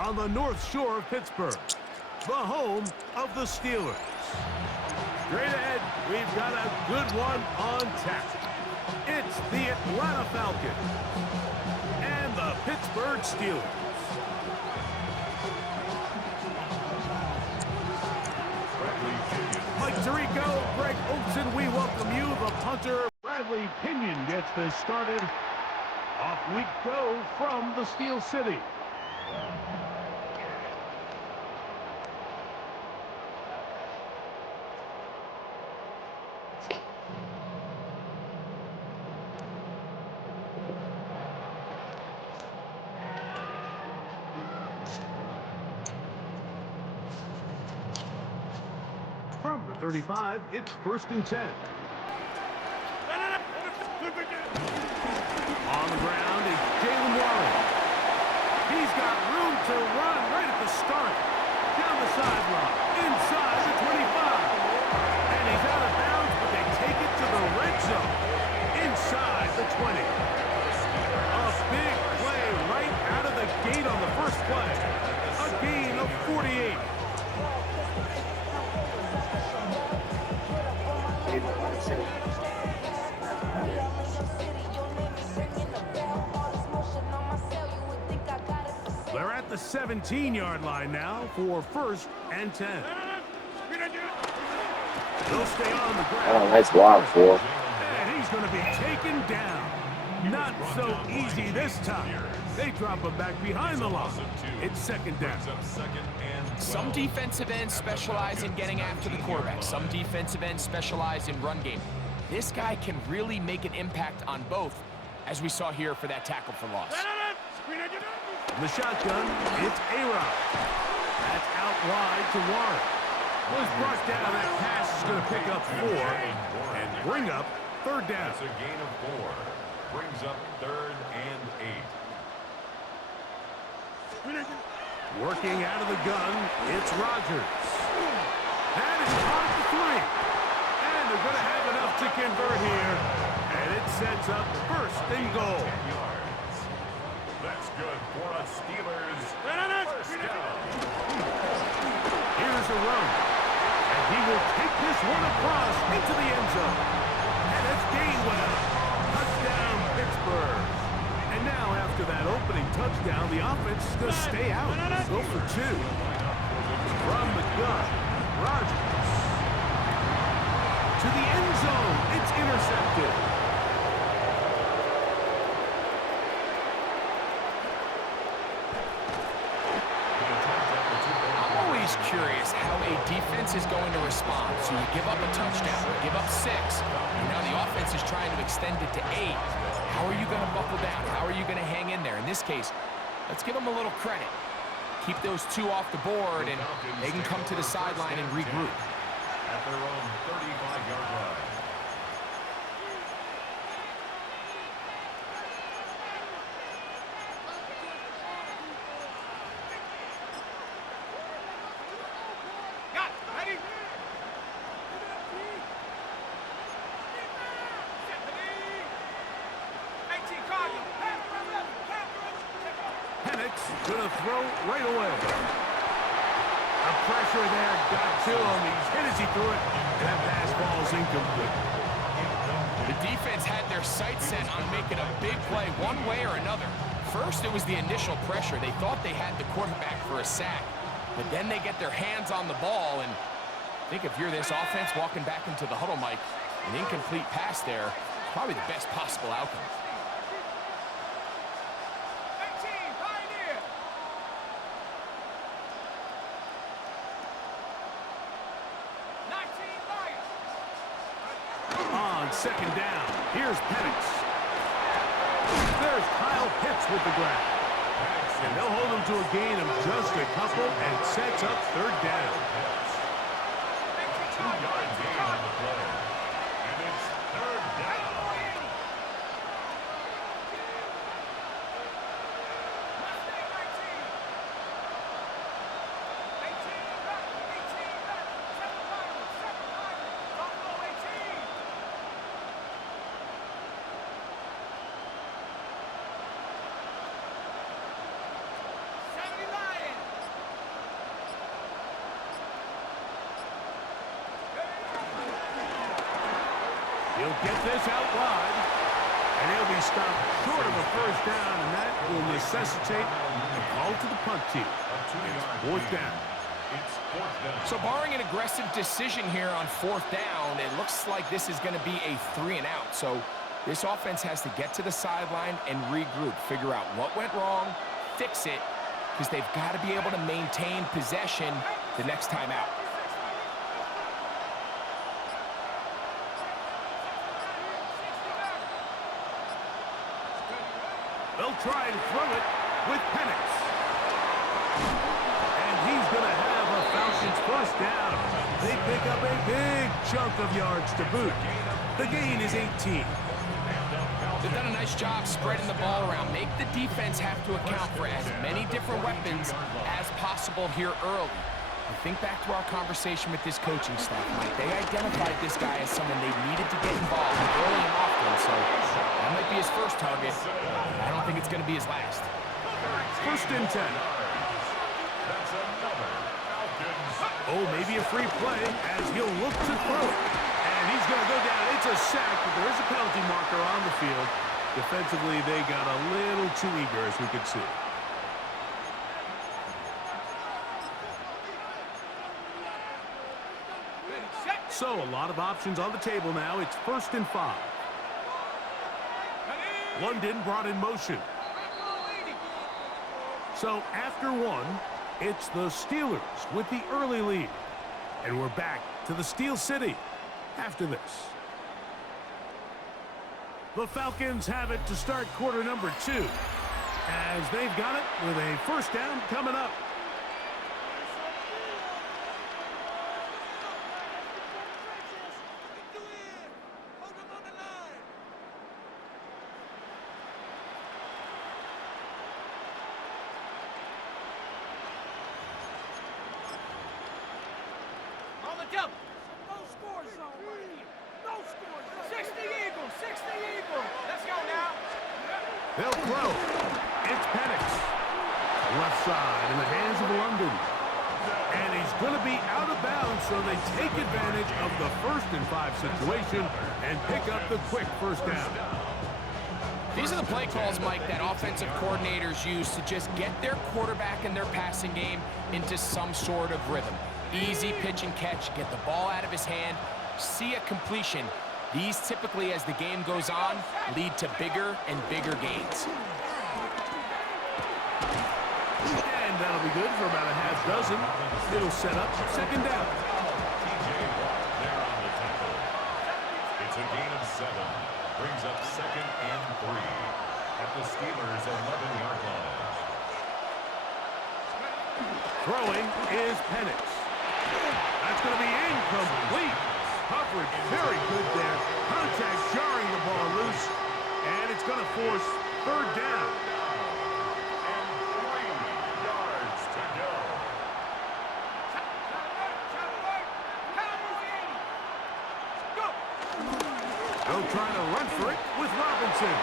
on the North Shore of Pittsburgh, the home of the Steelers. Straight ahead, we've got a good one on tap. It's the Atlanta Falcons and the Pittsburgh Steelers. Mike Tirico, Greg Olsen, we welcome you. The punter, Bradley Pinion, gets this started. Off we go from the Steel City. From the 35, it's 1st and 10. On the ground is Jalen Warren. He's got room to run right at the start. Down the sideline, inside the 25. And he's out of bounds, but they take it to the red zone. Inside the 20. A big play right out of the gate on the first play. A gain of 48. They're at the 17-yard line now for 1st and 10. They'll stay on the ground. Oh, nice block, fool. And he's going to be taken down. Not so easy this time. They drop him back behind the line. It's 2nd down. Some defensive ends specialize in getting after the quarterback. Some defensive ends specialize in run game. This guy can really make an impact on both, as we saw here for that tackle for loss. The shotgun, it's A-Rod. That's out wide to Warren. Was brought down. That pass is going to pick up 4 and bring up 3rd down. That's a gain of 4. Brings up 3rd and 8. Working out of the gun, it's Rodgers. That is caught at the 3. And they're going to have enough to convert here. And it sets up 1st and goal. 10 yards. That's good for a Steelers first down. Here's a run. And he will take this one across into the end zone. And it's Gainwell. Touchdown, Pittsburgh. And now after that opening touchdown, the offense is going to stay out. Go for 2. From the gun, Rodgers. To the end zone. It's intercepted. I'm always curious how a defense is going to respond. So you give up a touchdown, give up 6, and now the offense is trying to extend it to 8. How are you going to buckle down? How are you going to hang in there? In this case, let's give them a little credit. Keep those 2 off the board, and they can come to the sideline and regroup. At their own 35-yard line. Going to throw right away. A pressure there got to him. He's hit as he threw it. And that pass falls incomplete. The defense had their sights set on making a big play one way or another. First, it was the initial pressure. They thought they had the quarterback for a sack. But then they get their hands on the ball. And I think if you're this offense walking back into the huddle, Mike, an incomplete pass there, probably the best possible outcome. On 2nd down, here's Penix. There's Kyle Pitts with the grab. And they'll hold him to a gain of just a couple and sets up 3rd down. 2-yard gain on the play. And it's 3rd down. He'll get this out wide. And he'll be stopped short of a first down, and that will necessitate a call to the punt team. It's fourth down. So barring an aggressive decision here on fourth down, it looks like this is going to be a 3-and-out. So this offense has to get to the sideline and regroup, figure out what went wrong, fix it, because they've got to be able to maintain possession the next time out. They'll try and throw it with Penix. And he's going to have a Falcons first down. They pick up a big chunk of yards to boot. The gain is 18. They've done a nice job spreading the ball around. Make the defense have to account for as many different weapons as possible here early. I think back to our conversation with this coaching staff, Mike. They identified this guy as someone they needed to get involved early and often, so that might be his first target. I don't think it's going to be his last. First and 10. Oh, maybe a free play as he'll look to throw it. And he's going to go down. It's a sack, but there is a penalty marker on the field. Defensively, they got a little too eager, as we could see. So, a lot of options on the table now. It's first and 5. London brought in motion. So, after one, it's the Steelers with the early lead. And we're back to the Steel City after this. The Falcons have it to start quarter number 2, as they've got it with a first down coming up. They'll throw. It's Penix. Left side in the hands of London. And he's going to be out of bounds, so they take advantage of the first and 5 situation and pick up the quick first down. These are the play calls, Mike, that offensive coordinators use to just get their quarterback and their passing game into some sort of rhythm. Easy pitch and catch, get the ball out of his hand, see a completion. These typically, as the game goes on, lead to bigger and bigger gains. And that'll be good for about a half dozen. It'll set up second down. It's a gain of 7. Brings up second and 3 at the Steelers' 11-yard line. Throwing is Penix. That's going to be incomplete. Coverage very good there. Contact jarring the ball loose. And it's going to force third down. And 3 yards to go. They'll try to run for it with Robinson.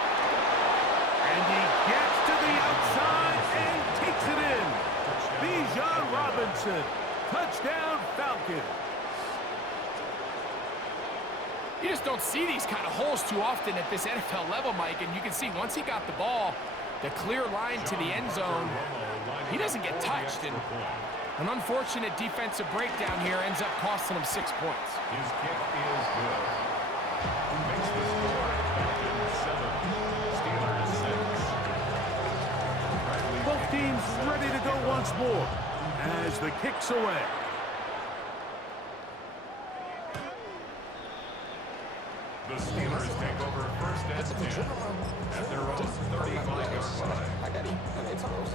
And he gets to the outside and takes it in. Bijan Robinson. Touchdown, Falcons. You just don't see these kind of holes too often at this NFL level, Mike, and you can see once he got the ball, the clear line to the end zone, he doesn't get touched, and an unfortunate defensive breakdown here ends up costing him 6 points. His kick is good. Makes the score Falcons 7, Steelers 6. Both teams ready to go once more as the kick's away. The Steelers take over first and 10 at their own 35-yard line. I got eat on their toes.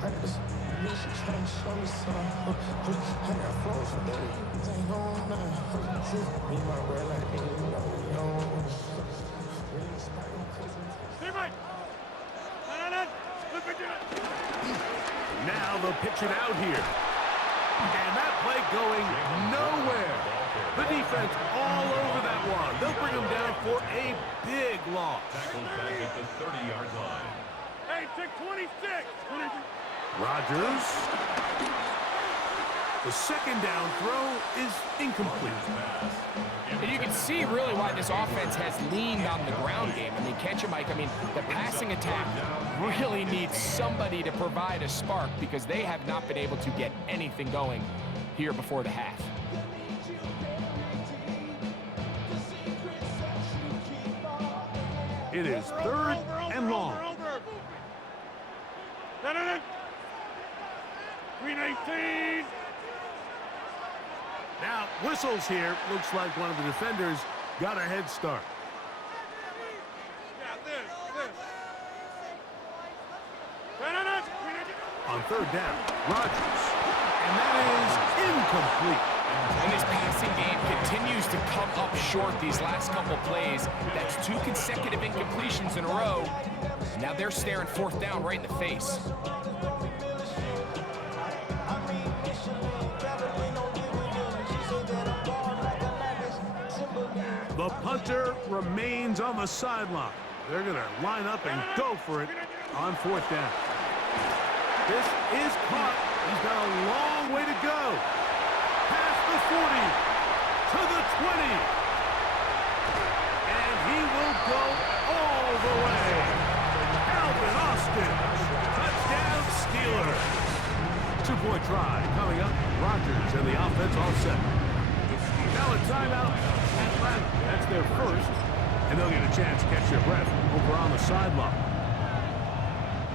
I got this bitch trying to show me some. I got flows for days. Ain't on nothing. Me and my bread like ain't no. Now they'll pitch it out here. And that play going nowhere. The defense all over that one. They'll bring him down for a big loss. Tackled back at the 30-yard line. Hey, take 26. Rodgers. The second down throw is incomplete. And you can see really why this offense has leaned on the ground game. I mean, can't you, Mike? I mean, the passing attack really needs somebody to provide a spark because they have not been able to get anything going here before the half. It is third and long. 319. Now, whistles here. Looks like one of the defenders got a head start. On third down, Rodgers. And that is incomplete. And this passing game continues to come up short these last couple plays. That's 2 consecutive incompletions in a row. Now they're staring fourth down right in the face. The punter remains on the sideline. They're going to line up and go for it on fourth down. This is caught. He's got a long way to go. Past the 40 to the 20. And he will go all the way. Alvin Austin. Touchdown Steelers. 2-point try coming up. Rodgers and the offense all set. Now a timeout. Atlanta. That's their first. And they'll get a chance to catch their breath over on the sideline.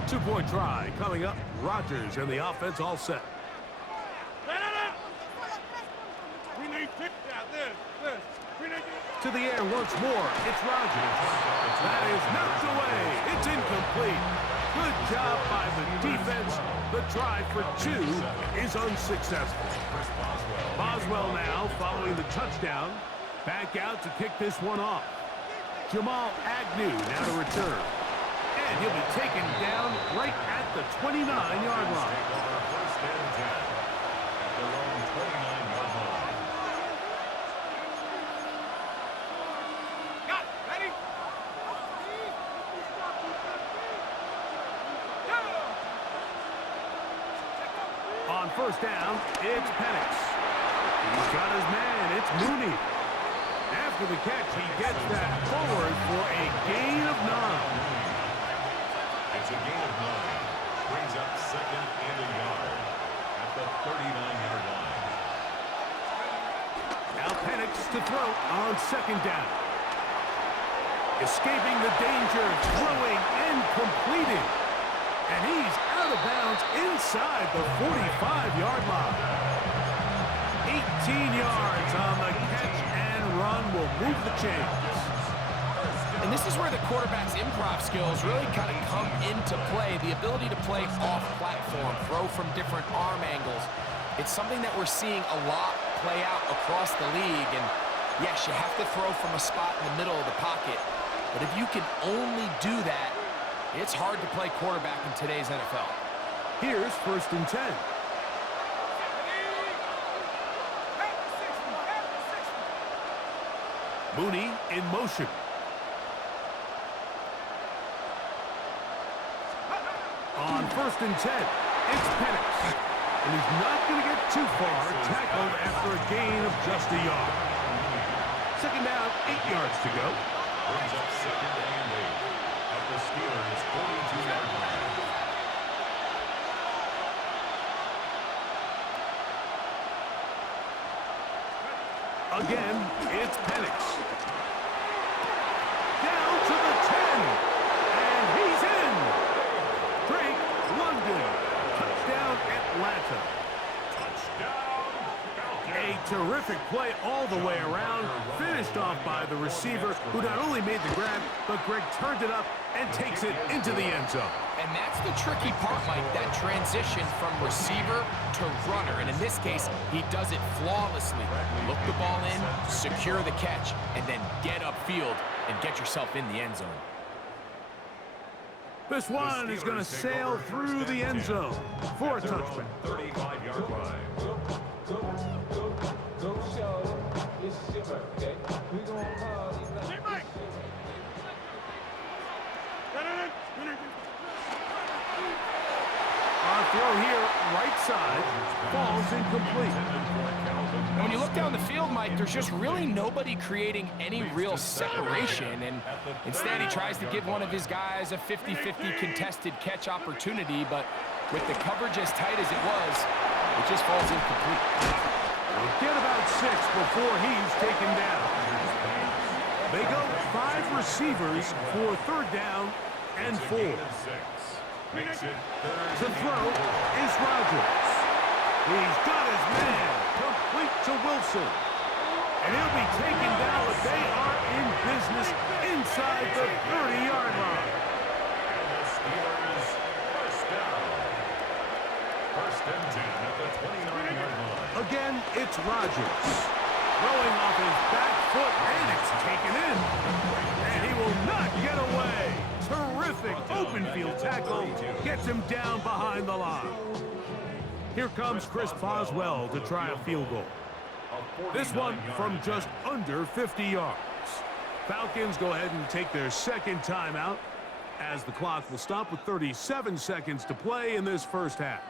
2-point try coming up. Rodgers and the offense all set. To the air once more. It's Rodgers. That is knocked away. It's incomplete. Good job by the defense. The try for 2 is unsuccessful. Boswell now following the touchdown. Back out to kick this one off. Jamal Agnew now to return. And he'll be taken down right at the 29-yard line. First and 10 at their own 29-yard line. Got it. Ready? On first down, it's Penix. He's got his man. It's Mooney. After the catch, he gets that forward for a gain of 9. It's a gain of 9. Brings up second and a yard at the 39-yard line. Now Penix to throw on second down. Escaping the danger, throwing and completing. And he's out of bounds inside the 45-yard line. 18 yards on the catch and run will move the chains. And this is where the quarterback's improv skills really kind of come into play. The ability to play off-platform, throw from different arm angles. It's something that we're seeing a lot play out across the league. And yes, you have to throw from a spot in the middle of the pocket. But if you can only do that, it's hard to play quarterback in today's NFL. Here's first and 10. Mooney in motion. On first and 10, it's Penix. And he's not going to get too far, tackled after a gain of just a yard. Second down, 8 yards to go. Brings up second and 8 at the Steelers' 42-yard line. Again, it's Penix. Down to the 10. And he's in. Drake London. Touchdown, Atlanta. A terrific play all the way around. Finished off by the receiver, who not only made the grab, but Greg turned it up and takes it into the end zone. And that's the tricky part, Mike, that transition from receiver to runner. And in this case, he does it flawlessly. Look the ball in, secure the catch, and then get upfield and get yourself in the end zone. This one is going to sail through the end zone for a touchback. 35-yard line. On throw here, right side, falls incomplete. And when you look down the field, Mike, there's just really nobody creating any real separation. And instead, he tries to give one of his guys a 50-50 contested catch opportunity. But with the coverage as tight as it was, it just falls incomplete. They'll get about 6 before he's taken down. They go 5 receivers for 3rd down and 4. To throw is Rodgers. He's got his man complete to Wilson. And he'll be taken down, but they are in business inside the 30-yard line. And the Steelers first down. 1st and 10 at the 29-yard line. Again, it's Rodgers. Throwing off his back foot, and it's taken in. And he will not get away. Terrific open field tackle. Gets him down behind the line. Here comes Chris Boswell to try a field goal. This one from just under 50 yards. Falcons go ahead and take their 2nd timeout as the clock will stop with 37 seconds to play in this first half.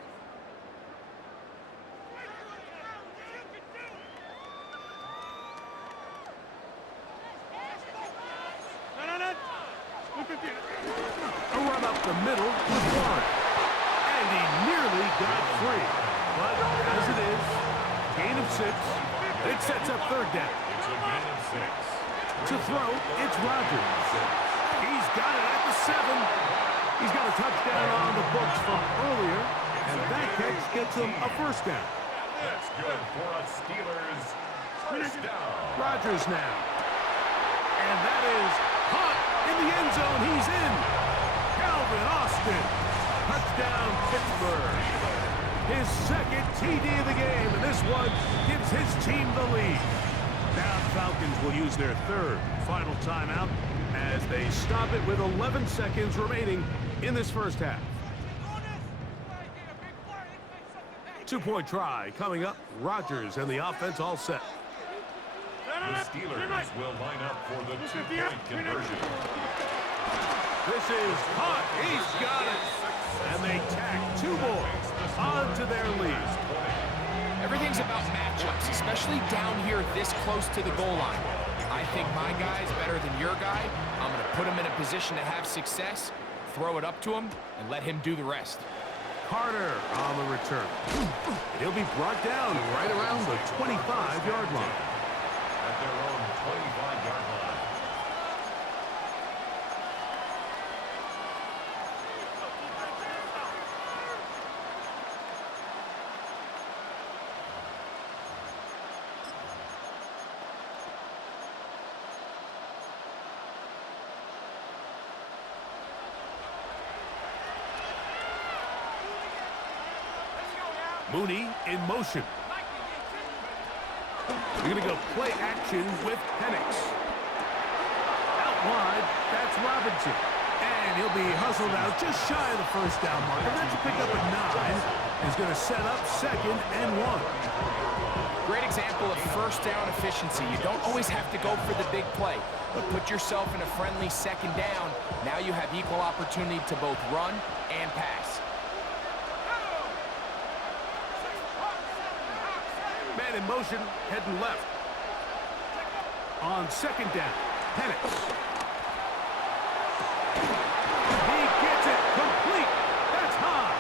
A run up the middle with Warren. And he nearly got free. But as it is, gain of 6. It sets up 3rd down. It's a gain of 6. To throw, it's Rodgers. He's got it at the 7. He's got a touchdown on the books from earlier. And that catch gets him a 1st down. That's good for a Steelers first down. Rodgers now. And that is caught in the end zone. He's in. Calvin Austin. Touchdown, Pittsburgh. His 2nd TD of the game, and this one gives his team the lead. Now the Falcons will use their 3rd final timeout as they stop it with 11 seconds remaining in this first half. 2-point try coming up. Rodgers and the offense all set. The Steelers will line up for the 2-point conversion. This is caught. He's got it. And they tack 2 more onto their lead. Everything's about matchups, especially down here this close to the goal line. I think my guy's better than your guy. I'm going to put him in a position to have success, throw it up to him, and let him do the rest. Carter on the return. He'll be brought down right around the 25-yard line. At their own 25-yard line. Mooney in motion. You're going to go play action with Penix. Out wide, that's Robinson. And he'll be hustled out just shy of the 1st down marker. That's a pick up at 9. Is going to set up 2nd and 1. Great example of 1st down efficiency. You don't always have to go for the big play, but put yourself in a friendly 2nd down. Now you have equal opportunity to both run and pass. Man in motion, heading left. On 2nd down, Penix. He gets it complete. That's high.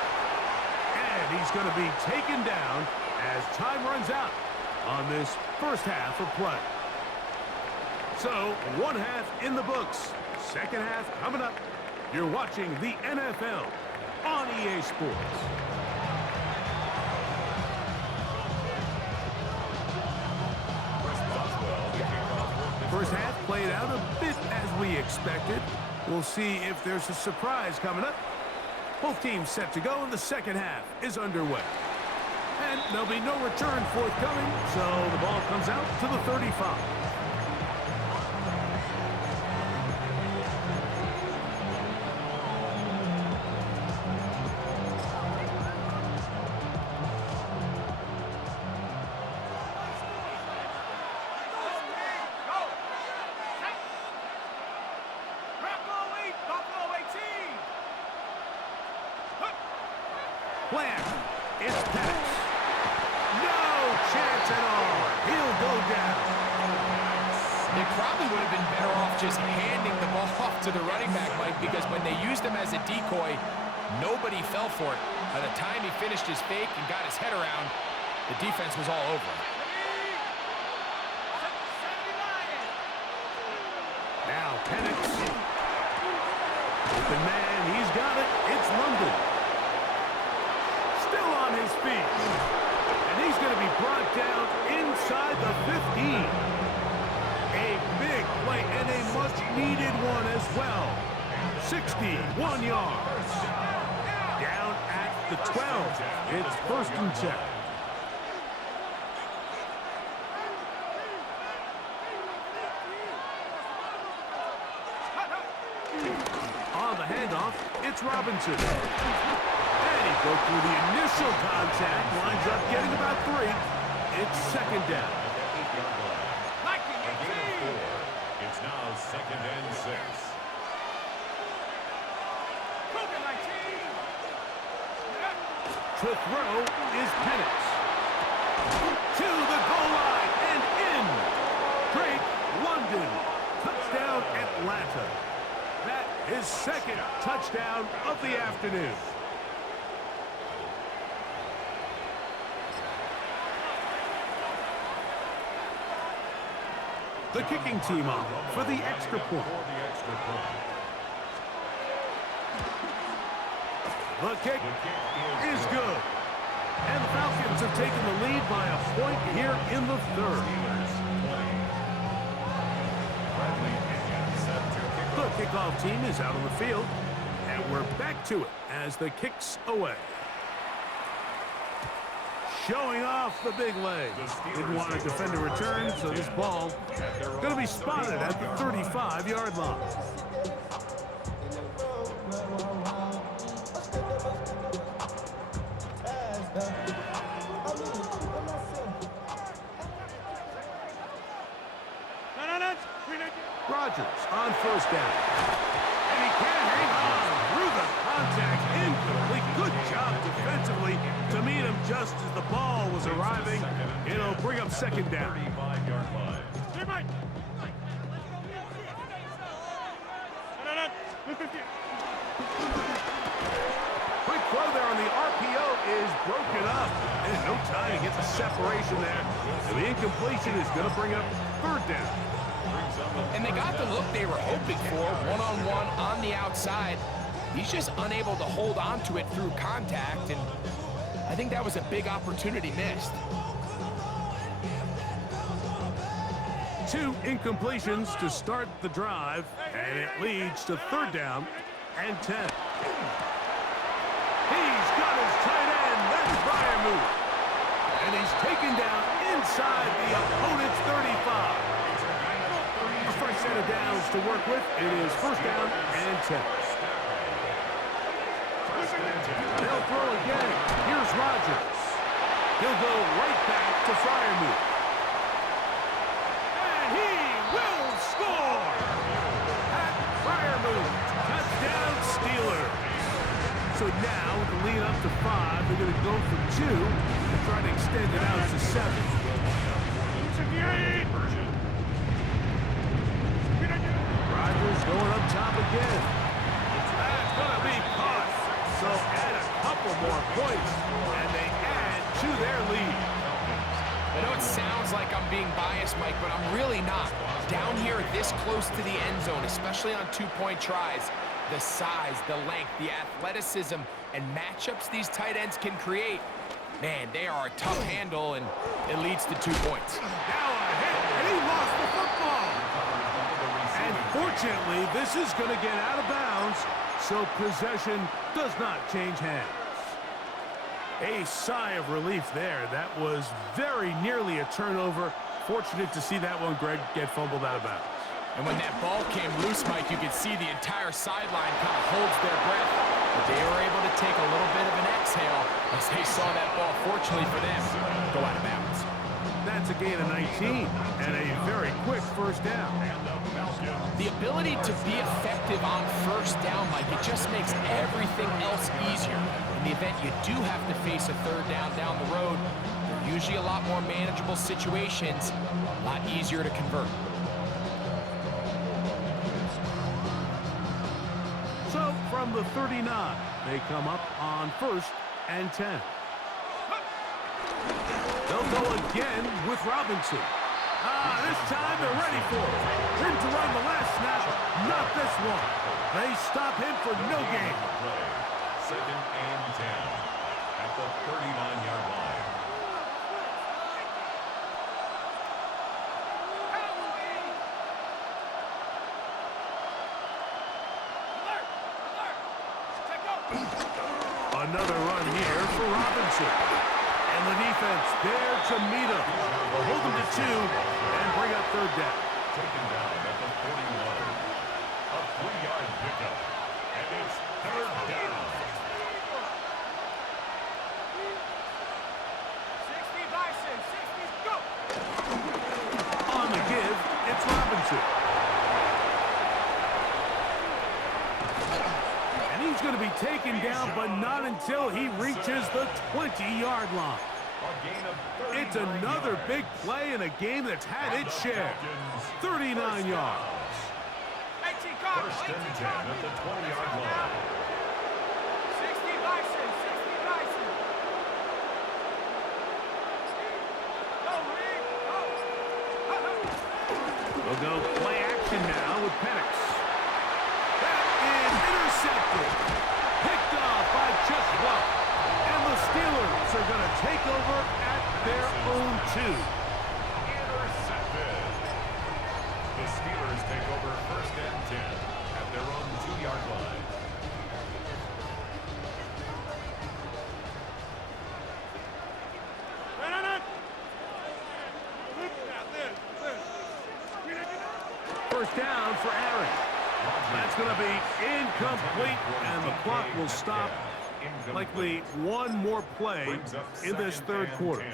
And he's going to be taken down as time runs out on this first half of play. So, 1 half in the books. 2nd half coming up. You're watching the NFL on EA Sports. First half played out a bit as we expected. We'll see if there's a surprise coming up. Both teams set to go, and the 2nd half is underway. And there'll be no return forthcoming, so the ball comes out to the 35. Plant It's Penix. No chance at all. He'll go down. They probably would have been better off just handing the ball off to the running back, Mike, because when they used him as a decoy, nobody fell for it. By the time he finished his fake and got his head around, the defense was all over him. Now Penix. Open man, he's got it. It's London. Still on his feet. And he's going to be brought down inside the 15. A big play and a much-needed one as well. 61 yards. Down at the 12. It's 1st and 10. On the handoff, it's Robinson. And he broke through the initial contact, winds up getting about 3. It's 2nd down. It's now 2nd and 6. To throw is Penix. To the goal line and in. Drake London. Touchdown Atlanta. That is 2nd touchdown of the afternoon. The kicking team on for the extra point. The kick is good. And the Falcons have taken the lead by a point here in the 3rd. The kickoff team is out on the field. And we're back to it as the kick's away. Showing off the big leg. Didn't want to defend a return, so this ball going to be spotted at the 35-yard line. Rodgers on 1st down. And he can't hang on through the contact. Incomplete. Good job defensively to meet him just as the ball was arriving. It'll bring up 2nd down. 35-yard line. Quick throw there on the RPO is broken up. And no time to get the separation there. And the incompletion is going to bring up 3rd down. And they got the look they were hoping for, one-on-one on the outside. He's just unable to hold on to it through contact, and I think that was a big opportunity missed. 2 incompletions to start the drive, and it leads to 3rd down and 10. He's got his tight end. That's Freiermuth. And he's taken down inside the opponent's 35. A fresh set of downs to work with. It is 1st down and 10. They'll throw again. Here's Rodgers. He'll go right back to Freiermuth. And he will score! Pat Freiermuth. Touchdown Steelers. So now, with the lead up to 5, they're going to go for 2 and try to extend it out to 7. Rodgers going up top again. That's going to be caught. So add a couple more points, and they add to their lead. I know it sounds like I'm being biased, Mike, but I'm really not. Down here this close to the end zone, especially on 2-point tries, the size, the length, the athleticism, and matchups these tight ends can create, man, they are a tough handle, and it leads to 2 points. Now a hit, and he lost the football. And fortunately, this is going to get out of bounds, so possession does not change hands. A sigh of relief there. That was very nearly a turnover. Fortunate to see that one, Greg, get fumbled out of bounds. And when that ball came loose, Mike, you could see the entire sideline kind of holds their breath. But they were able to take a little bit of an exhale as they saw that ball, fortunately for them, go out of bounds. That's a gain of 19 and a very quick 1st down. The ability to be effective on 1st down, Mike, it just makes everything else easier. In the event you do have to face a third down the road, they're usually a lot more manageable situations, a lot easier to convert. So from the 39, they come up on 1st and 10. They'll go again with Robinson. This time they're ready for it. Him to run the last snap, not this one. They stop him for no gain. 2nd and 10 at the 39-yard line. Another run here for Robinson. And the defense there to meet him. They'll hold him to 2 and bring up 3rd down. Taken down at the 41. A 3-yard pickup. And it's 3rd down. 60 Bison, 60, go! On the give, it's Robinson. And he's going to be taken down, but not until he reaches the 20-yard line. A gain of It's another big play in a game that's had its share. 39 yards. 18 Cardinals, 1st 18 and 10 Cardinals. at the 20-yard line. 60 Bison, 60 Bison. Go, Reed, go. We'll go play action now with Penix. That is intercepted. Picked off by Chuck Clark. And the Steelers are going to take over at their own 2. Intercepted. The Steelers take over 1st and 10 at their own 2-yard line. First down for Aaron. That's going to be incomplete, and the clock will stop. Likely one more play in this 3rd quarter.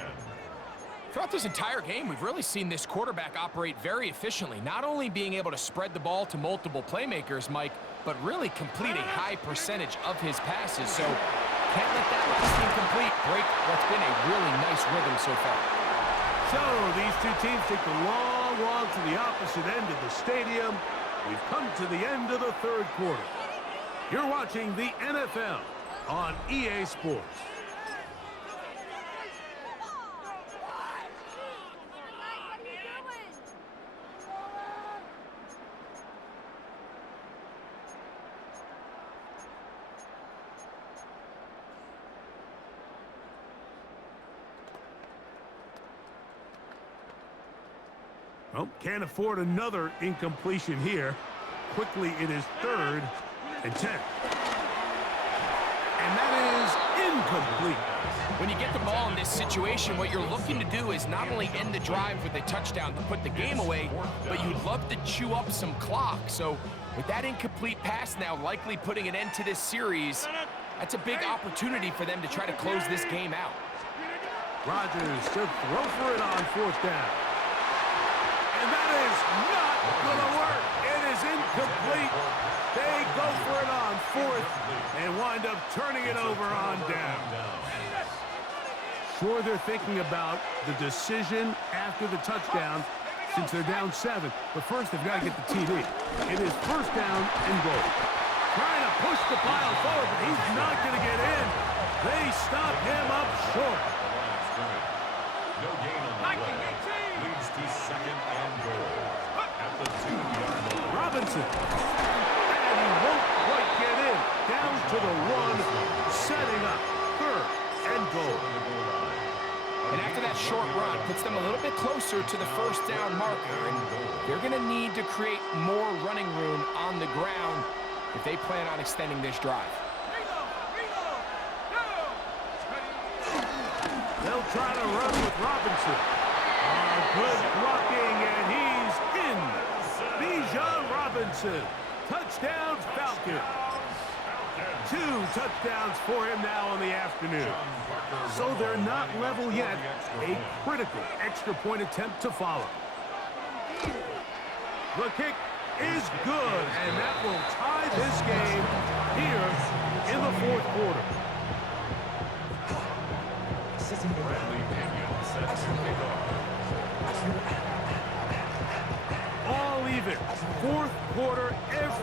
Throughout this entire game, we've really seen this quarterback operate very efficiently, not only being able to spread the ball to multiple playmakers, Mike, but really complete a high percentage of his passes. So can't let that last incomplete break what's been a really nice rhythm so far. So these two teams take the long walk to the opposite end of the stadium. We've come to the end of the 3rd quarter. You're watching the NFL on EA Sports. Well, can't afford another incompletion here. Quickly, it is 3rd and 10. And that is incomplete. When you get the ball in this situation, what you're looking to do is not only end the drive with a touchdown to put the game away, but you'd love to chew up some clock. So with that incomplete pass now likely putting an end to this series, that's a big opportunity for them to try to close this game out. Rodgers to throw for it on 4th down. And that is not going to work. It is incomplete. They go for it on 4th and wind up turning it over on down. Sure, they're thinking about the decision after the touchdown since they're down 7. But first, they've got to get the TD. It is 1st down and goal. Trying to push the pile forward, but he's not going to get in. They stop him up short. No gain on the play. Leads to 2nd and goal at the 2-yard line. Robinson. And he won't quite get in. Down to the 1, setting up 3rd and goal. And after that short run, puts them a little bit closer to the 1st down marker. And they're going to need to create more running room on the ground if they plan on extending this drive. They'll try to run with Robinson. Good blocking, and he's in. Bijan Robinson. Touchdown, Falcons. 2 touchdowns for him now in the afternoon. So they're not level yet. A critical extra point attempt to follow. The kick is good, and that will tie this game here in the 4th quarter.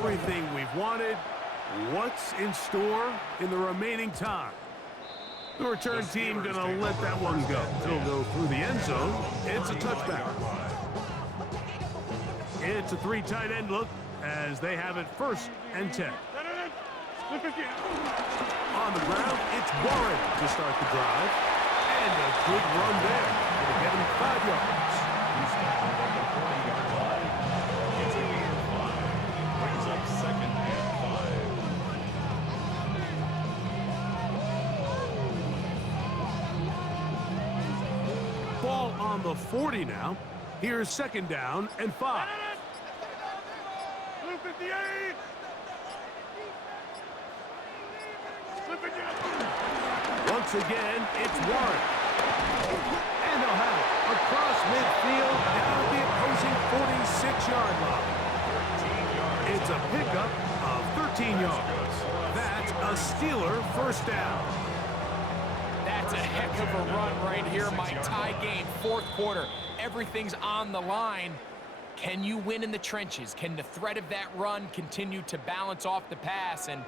everything we've wanted. What's in store in the remaining time? The return team going to let that one go. It'll go through the end zone. It's a touchback. It's a three tight end look as they have it 1st and 10. On the ground, it's Warren to start the drive. And a good run there. It'll get him 5 yards. He's stepping on the 40-yard line. It's a gain of 5. Brings up 2nd and 5. Ball on the 40 now. Here's 2nd down and 5. Blue 58. Once again, it's Warren. And they'll have it across midfield down at the opposing 46-yard line. It's a pickup of 13 yards. That's a Steeler 1st down. That's a heck of a run right here. My tie game, 4th quarter. Everything's on the line. Can you win in the trenches? Can the threat of that run continue to balance off the pass? And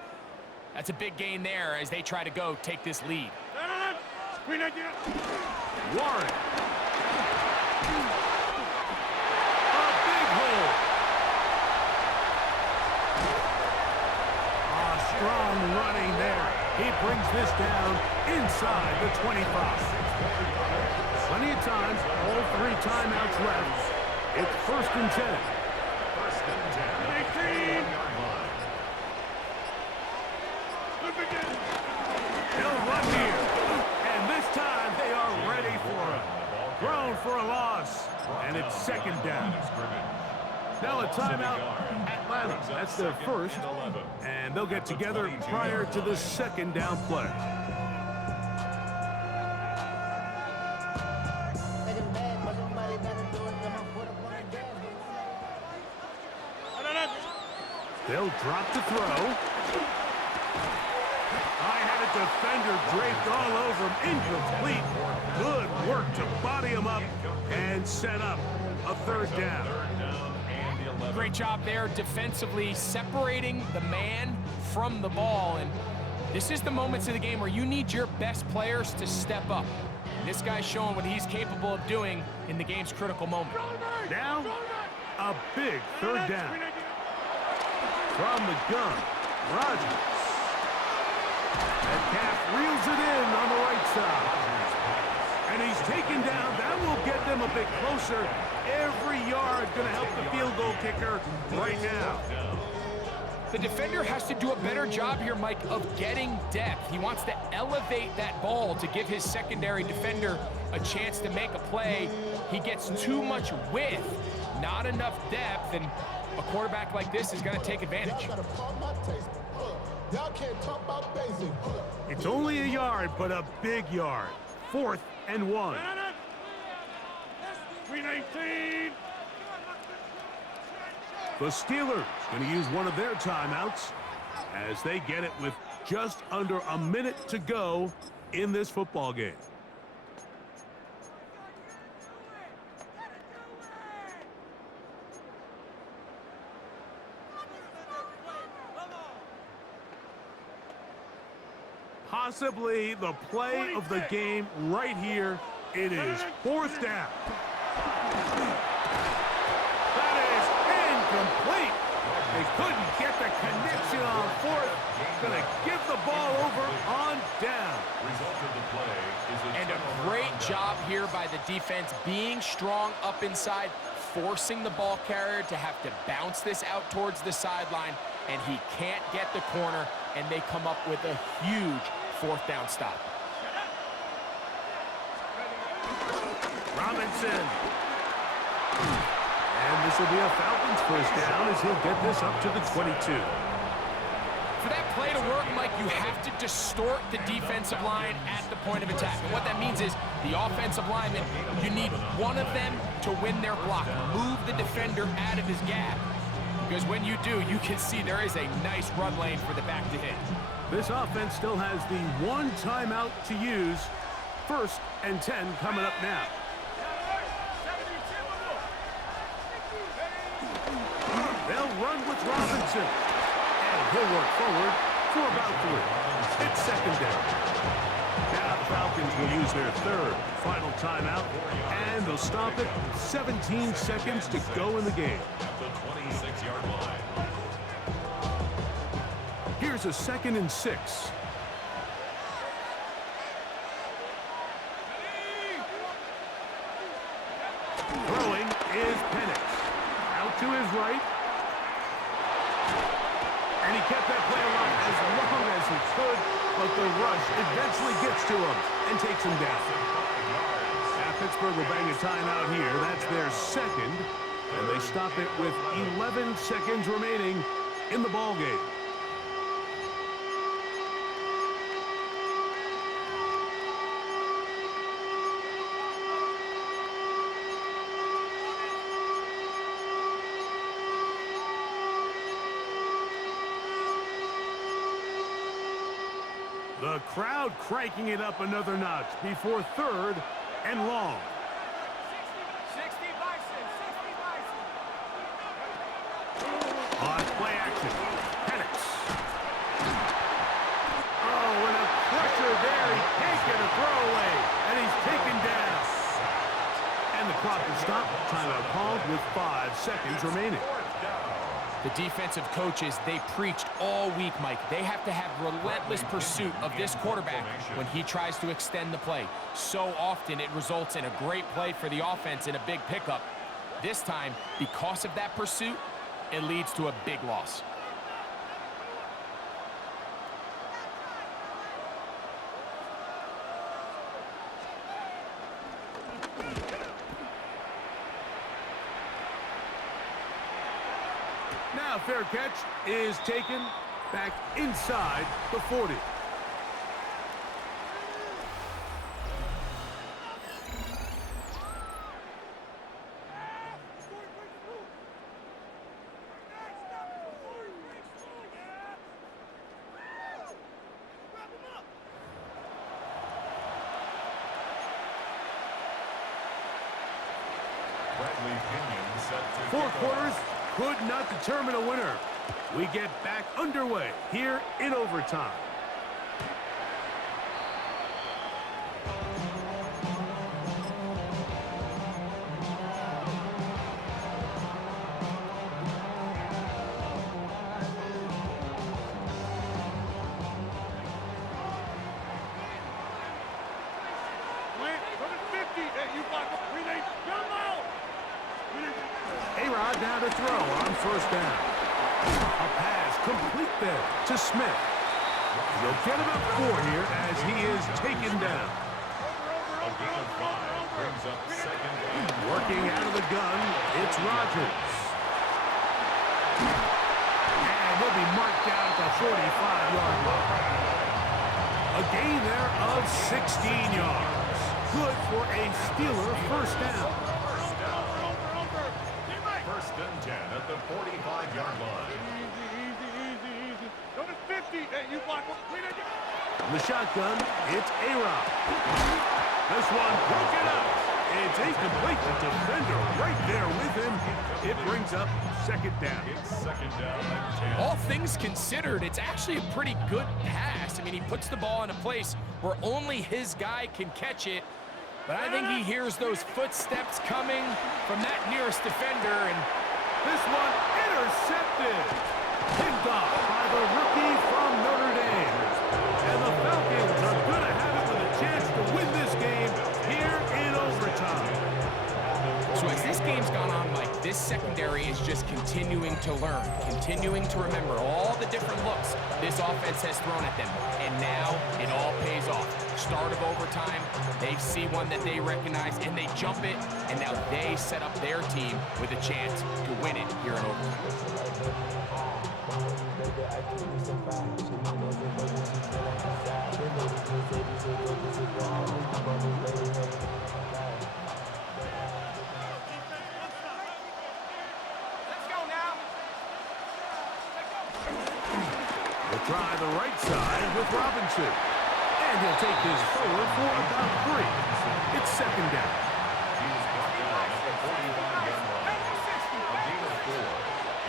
that's a big gain there as they try to go take this lead. Warren. A big hole. Strong running there. He brings this down inside the 25. Plenty of time. All 3 timeouts left. It's 1st and 10. 1st and 10. 18. He'll run here. And this time they are ready for it. Thrown for a loss. And it's 2nd down. Now a timeout. Atlanta. That's their 1st. And they'll get together prior to the 2nd down play. They'll drop the throw. I had a defender draped all over him. Incomplete. Good work to body him up and set up a 3rd down. Great job there defensively, separating the man from the ball. And this is the moments of the game where you need your best players to step up. And this guy's showing what he's capable of doing in the game's critical moment. Now, a big 3rd down. From the gun, Rodgers. Metcalf reels it in on the right side. And he's taken down. That will get them a bit closer. Every yard going to help the field goal kicker right now. The defender has to do a better job here, Mike, of getting depth. He wants to elevate that ball to give his secondary defender a chance to make a play. He gets too much width, not enough depth, and a quarterback like this is going to take advantage. It's only a yard, but a big yard. 4th and 1. 319. The Steelers going to use one of their timeouts as they get it with just under a minute to go in this football game. Possibly the play of the game right here. It is 4th down. That is incomplete. They couldn't get the connection on 4th. Gonna give the ball over on down. Result of the play is And a great job here by the defense, being strong up inside, forcing the ball carrier to have to bounce this out towards the sideline, and he can't get the corner, and they come up with a huge 4th down stop. Robinson. And this will be a Falcons 1st down as he'll get this up to the 22. For that play to work, Mike, you have to distort the defensive line at the point of attack. And what that means is the offensive lineman, you need one of them to win their block. Move the defender out of his gap. Because when you do, you can see there is a nice run lane for the back to hit. This offense still has the 1 timeout to use. 1st and 10 coming up now. They'll run with Robinson. He'll work forward for about 3. It's second down. Now the Falcons will use their third final timeout, and they'll stop it 17 seconds to go in the game. At the 26-yard line. Here's a 2nd and 6. Throwing is Penix. Out to his right. And he kept that play alive as long as he could, but the rush eventually gets to him and takes him down. Now Pittsburgh will bang a timeout here. That's their second, and they stop it with 11 seconds remaining in the ballgame. The crowd cranking it up another notch before 3rd and long. 60 Bison, 60 Bison. On play action, Penix. Oh, and a pressure there. He can't get a throwaway, and he's taken down. And the clock is stopped. Timeout called with 5 seconds remaining. The defensive coaches, they preached all week, Mike. They have to have relentless pursuit of this quarterback when he tries to extend the play. So often it results in a great play for the offense and a big pickup. This time, because of that pursuit, it leads to a big loss. Now fair catch is taken back inside the 40. Bradley Pinion set to 4 kick off. quarters could not determine a winner. We get back underway here in overtime. Wait, number 50. Hey, you block. Renee, come out. A-Rod now to throw on 1st down. A pass complete there to Smith. He'll get about 4 here as he is taken down. A gain of 5 brings up 2nd and Working out of the gun, it's Rodgers. And he'll be marked down at the 45-yard line. A gain there of 16 yards. Good for a Steeler 1st down. First and 10 at the 45-yard line. Easy. Number 50. Hey, you block. Renee, From the shotgun, it's A-Rod. This one broken up. It's incomplete. The defender right there with him. It brings up 2nd down. It's 2nd down and 10. All things considered, it's actually a pretty good pass. I mean, he puts the ball in a place where only his guy can catch it. But I think he hears those footsteps coming from that nearest defender, and This one intercepted. Picked off by the rookie from Notre Dame. And the Falcons are going to have it with a chance to win this game here in overtime. so as this game's gone on, Mike, this secondary is just continuing to learn, continuing to remember all the different looks this offense has thrown at them. And now it all pays off. Start of overtime, they see one that they recognize and they jump it, and now they set up their team with a chance to win it here in overtime. let's go now. We'll try the right side with Robinson. And he'll take this forward for about 3. It's 2nd down. He was brought down at the 45-yard line. A gain of 4.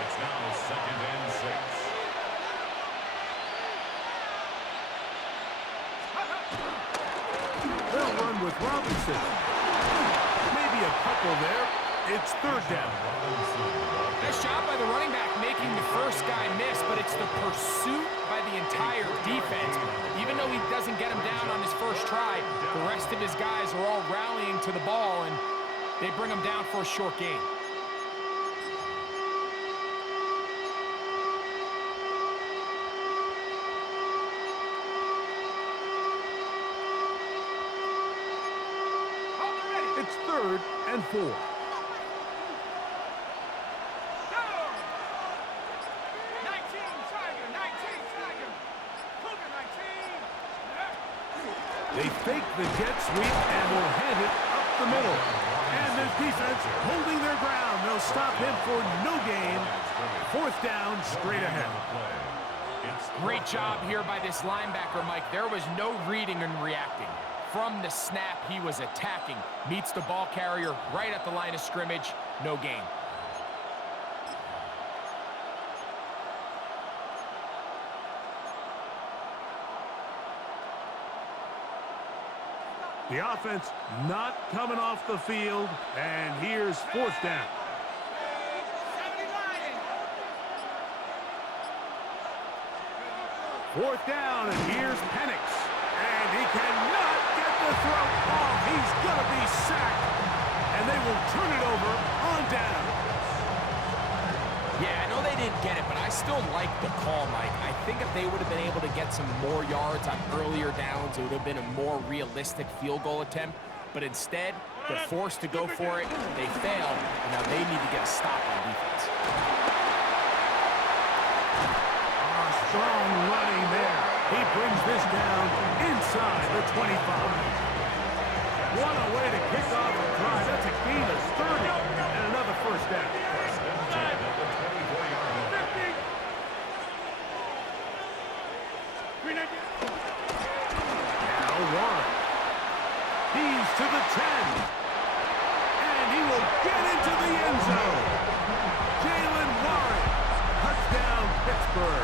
It's now 2nd and 6. They'll run with Robinson. Maybe a couple there. It's third down. Nice job by the running back making the first guy miss, but it's the pursuit by the entire defense. Even though he doesn't get him down on his first try, the rest of his guys are all rallying to the ball, and they bring him down for a short gain. It's third and 4. They fake the jet sweep and will hand it up the middle. And the defense holding their ground. They'll stop him for no gain. Fourth down, straight ahead. Great job here by this linebacker, Mike. There was no reading and reacting. From the snap, he was attacking. Meets the ball carrier right at the line of scrimmage. No gain. The offense not coming off the field, and here's fourth down. Fourth down, and here's Penix. And he cannot get the throw off. He's going to be sacked, and they will turn it over on down. Yeah, I know they didn't get it, but I still like the call, Mike. I think if they would have been able to get some more yards on earlier downs, it would have been a more realistic field goal attempt. But instead, they're forced to go for it. They fail, and now they need to get a stop on defense. Strong running there. He brings this down inside the 25. What a way to kick off a drive. That's a gain of 30 and another first down. Now Warren. He's to the 10. And he will get into the end zone. Jaylen Warren. Touchdown, Pittsburgh.